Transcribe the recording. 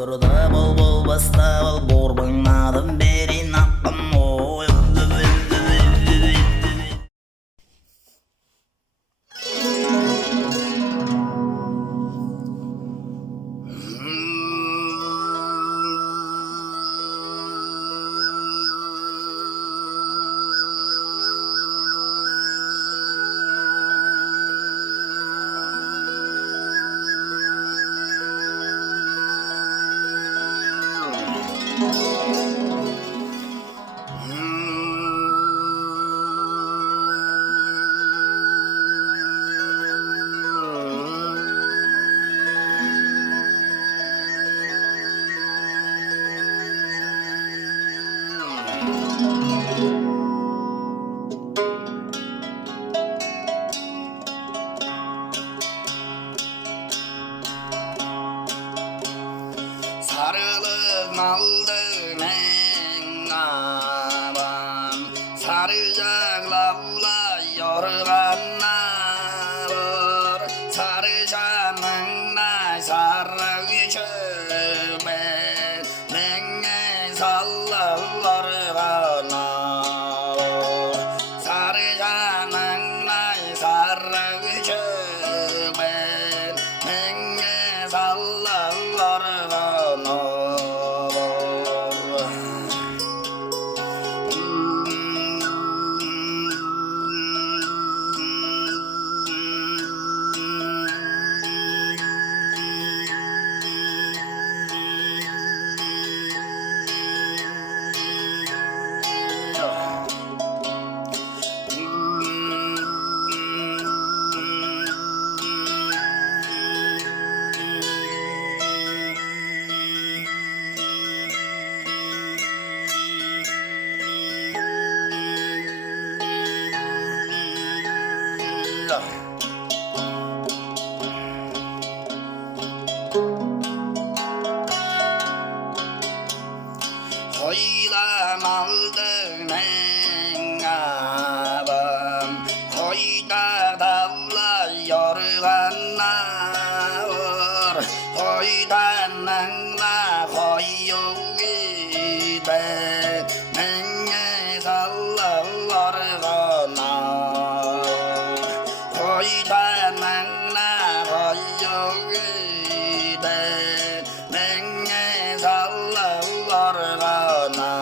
olur da bol bol basta bol borbangnadım beri naqqım oy. Sarılıp aldın en aman, sarıcaklarla yorganlar, sarıcanınla sarı güçüme, beni sallarlar kanar, sarıcanınla sarı güçüme, beni sallarlar kanar. Hoylan aldın en abam, hoyda davla yorganlar, hoydanınla hoyu gide, beni sallarlar kanar, hoydanınla hoyu gide, beni sallarlar kanar.